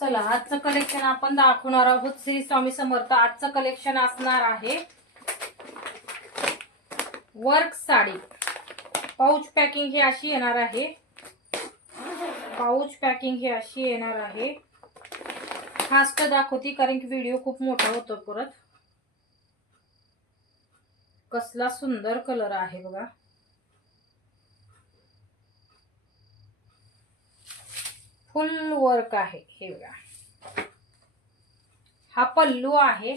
चला आजचं कलेक्शन आपण दाखवणार आहोत. श्री स्वामी समर्थ. आजचं कलेक्शन असणार आहे वर्क साडी. पाऊच पॅकिंग ही अशी येणार आहे. पाऊच पॅकिंग ही अशी येणार आहे. फास्ट दाखवती कारण की व्हिडिओ खूप मोठा होतो परत. कसला सुंदर कलर आहे बघा. फुल वर्क आहे हे बघा. हा पल्लू आहे.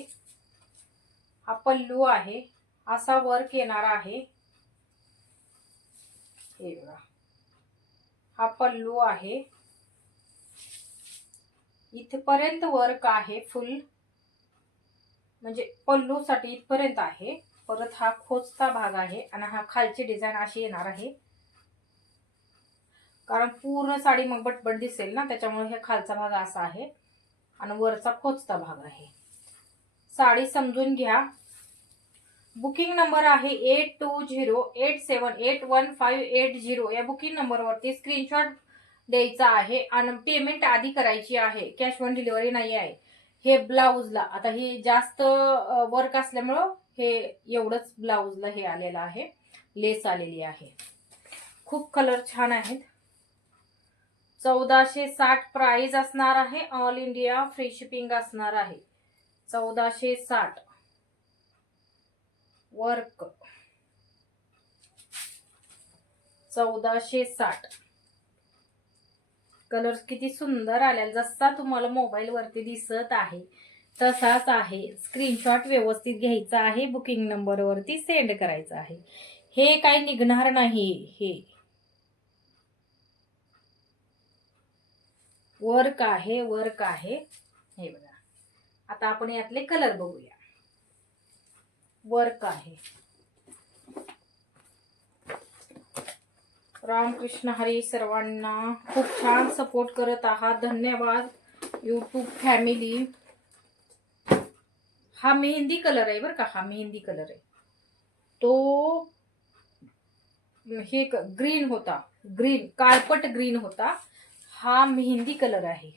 हा पल्लू आहे. असा वर्क येणार आहे हे बघा. हा पल्लू आहे. इथपर्यंत वर्क आहे फुल, म्हणजे पल्लू साठी इथपर्यंत आहे. परत हा खोचचा भाग आहे आणि हा खालची डिझाईन अशी येणार आहे. कारण पूर्ण साडी मग बटबट दिसेल ना, त्याच्यामुळे हे खालचा भाग असा आहे आणि वरचा खोचता भाग आहे. साडी समजून घ्या. बुकिंग नंबर आहे 8208781580. या बुकिंग नंबरवरती स्क्रीनशॉट द्यायचा आहे आणि पेमेंट आधी करायची आहे. कॅश ऑन डिलिव्हरी नाही आहे. हे ब्लाऊजला आता ही जास्त वर्क असल्यामुळं हे एवढंच ब्लाऊजला हे आलेलं आहे. लेस आलेली आहे. खूप कलर छान आहेत. 1460 प्राइस असणार आहे. ऑल इंडिया फ्री शिपिंग असणार आहे. 1460 वर्क. 1460. कलर किती सुंदर आले. जसा तुम्हाला मोबाईल वरती दिसत आहे तसाच आहे. स्क्रीनशॉट व्यवस्थित घ्यायचा आहे. बुकिंग नंबर वरती सेंड करायचा आहे. हे काही निघणार नाही. हे वर्क आहे. वर्क आहे हे बघा. आता आपण यातले कलर बघूया. वर्क आहे. रामकृष्ण हरी सर्वांना. खूप छान सपोर्ट करत आहात. धन्यवाद यूट्यूब फॅमिली. हा मेहंदी कलर आहे बरं का. हा मेहंदी कलर आहे. तो हे ग्रीन होता. ग्रीन काळपट ग्रीन होता. हा मेहंदी कलर आहे.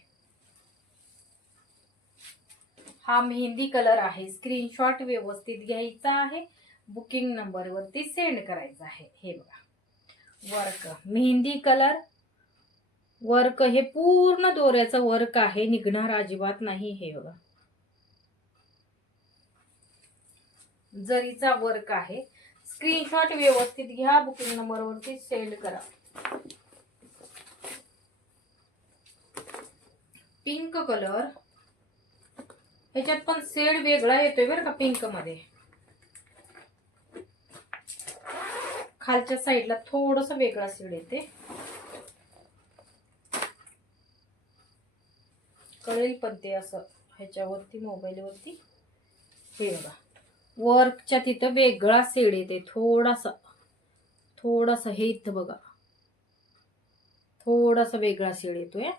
हा मेहंदी कलर आहे. स्क्रीनशॉट व्यवस्थित घ्यायचा आहे. बुकिंग नंबर वरती सेंड करायचा आहे. हे बघा वर्क मेहंदी कलर वर्क. हे पूर्ण दोऱ्याचं वर्क आहे. निघणार अजिबात नाही. हे बघा जरीचा वर्क आहे. स्क्रीनशॉट व्यवस्थित घ्या. बुकिंग नंबर वरती सेंड करा. Pink colour. ह्याच्यात पण शेड वेगळा येतोय बरं का पिंक मध्ये. खालच्या साईडला थोडस वेगळा शेड येते. कळेल पण ते असं ह्याच्यावरती मोबाईल वरती. हे बघा वर्कच्या तिथं वेगळा शेड येते. थोडासा हे इथं बघा थोडासा वेगळा शेड येतोय.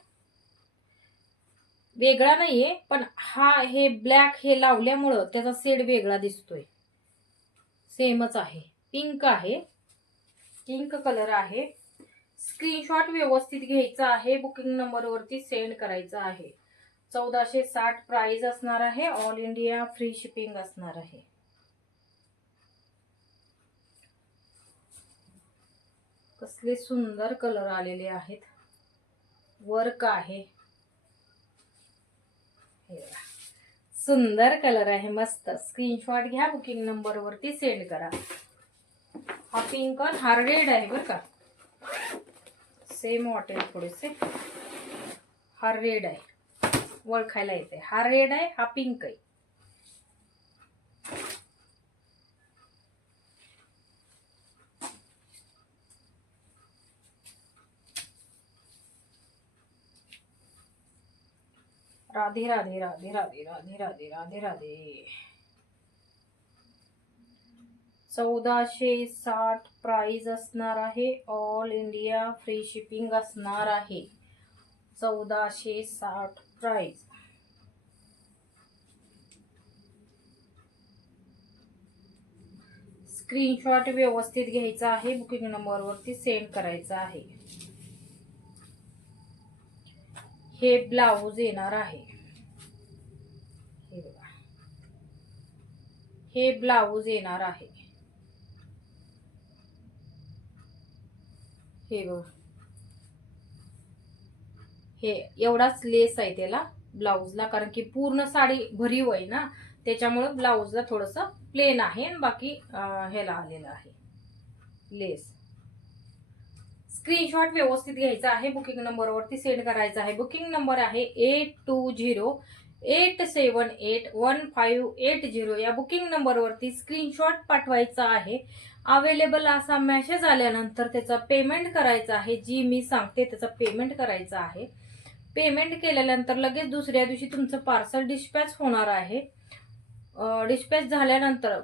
वेगळा नाहीये पण हा हे ब्लॅक हे लावल्यामुळं त्याचा शेड वेगळा दिसतोय. सेमच आहे. पिंक आहे. पिंक कलर आहे. स्क्रीनशॉट व्यवस्थित घ्यायचा आहे. बुकिंग नंबर वरती सेंड करायचा आहे. 1460 प्राइस असणार आहे. ऑल इंडिया फ्री शिपिंग असणार आहे. कसले सुंदर कलर आलेले आहेत. वर्क आहे. सुंदर कलर आहे. मस्त. स्क्रीनशॉट घ्या. बुकिंग नंबर वरती सेंड करा. हा पिंक हा रेड आहे बरं का. सेम वाटेल थोडेसे. हा रेड आहे. ओळखायला येते. हा रेड आहे. हा पिंक आहे. राधे राधे राधे राधे राधे राधे राधे राधे. 1460 प्राइस असणार आहे. ऑल इंडिया फ्री शिपिंग असणार आहे. 1460 प्राइस. स्क्रीनशॉट व्यवस्थित घ्यायचा आहे. बुकिंग नंबर वरती सेंड करायचा आहे. हे ब्लाऊज येणार आहे. हे बघा, हे ब्लाऊज येणार आहे. हे बघा, हे एवढाच लेस आहे त्याला ब्लाऊजला, कारण की पूर्ण साडी भरीव आहे ना, त्याच्यामुळे ब्लाऊजला थोडस प्लेन आहे आणि बाकी ह्याला आलेलं आहे लेस. स्क्रीनशॉट व्यवस्थित घ्यायचा आहे, बुकिंग नंबरवरती सेंड करायचा आहे. बुकिंग नंबर आहे 8208781580. या बुकिंग नंबरवरती स्क्रीनशॉट पाठवायचा आहे. अवेलेबल असा मेसेज आल्यानंतर त्याचा पेमेंट करायचा आहे. जी मी सांगते त्याचा पेमेंट करायचा आहे. पेमेंट केल्यानंतर लगेच दुसऱ्या दिवशी तुमचं पार्सल डिस्पॅच होणार आहे. डिस्पॅच झाल्यानंतर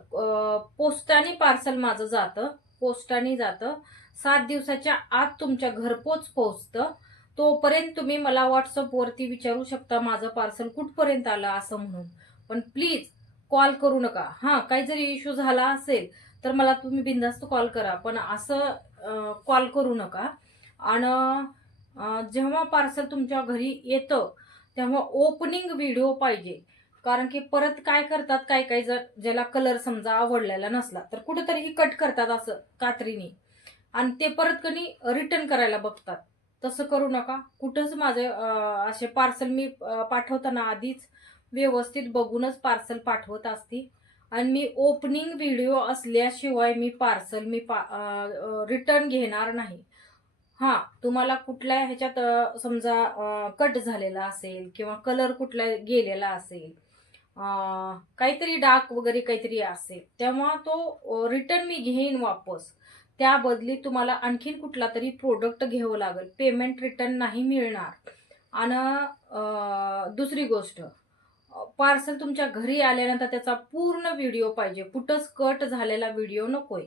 पोस्टाने पार्सल माझं जातं, पोस्टाने जातं. 7 दिवसाच्या आत तुमच्या घरपोच पोहोचतं. तोपर्यंत तुम्ही मला व्हॉट्सअपवरती विचारू शकता माझं पार्सल कुठपर्यंत आलं असं म्हणून. पण प्लीज कॉल करू नका. हां, काही जरी इश्यू झाला असेल तर मला तुम्ही बिनधास्त कॉल करा, पण असं कॉल करू नका. आणि जेव्हा पार्सल तुमच्या घरी येतं तेव्हा ओपनिंग व्हिडिओ पाहिजे. कारण की परत काय करतात, काय काय जर ज्याला कलर समजा आवडलेला नसला तर कुठेतरी ही कट करतात असं कात्रीने, आणि ते परत कधी रिटर्न करायला बघतात. तसं करू नका. कुठंच माझे असे पार्सल मी पाठवताना आधीच व्यवस्थित बघूनच पार्सल पाठवत असते. आणि मी ओपनिंग व्हिडिओ असल्याशिवाय मी पार्सल रिटर्न घेणार नाही. हां, तुम्हाला कुठल्या ह्याच्यात समजा कट झालेला असेल किंवा कलर कुठला गेलेला असेल, काहीतरी डार्क वगैरे काहीतरी असेल, तेव्हा तो रिटर्न मी घेईन वापस. त्या बदली तुम्हाला आणखीन कुठला तरी प्रोडक्ट घ्यावं लागेल. पेमेंट रिटर्न नाही मिळणार. आणि दुसरी गोष्ट, पार्सल तुमच्या घरी आल्यानंतर त्याचा पूर्ण व्हिडिओ पाहिजे. कुठंच कट झालेला व्हिडिओ नकोय.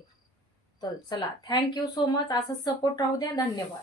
तर चला, थँक्यू सो मच. असं सपोर्ट राहू द्या. धन्यवाद.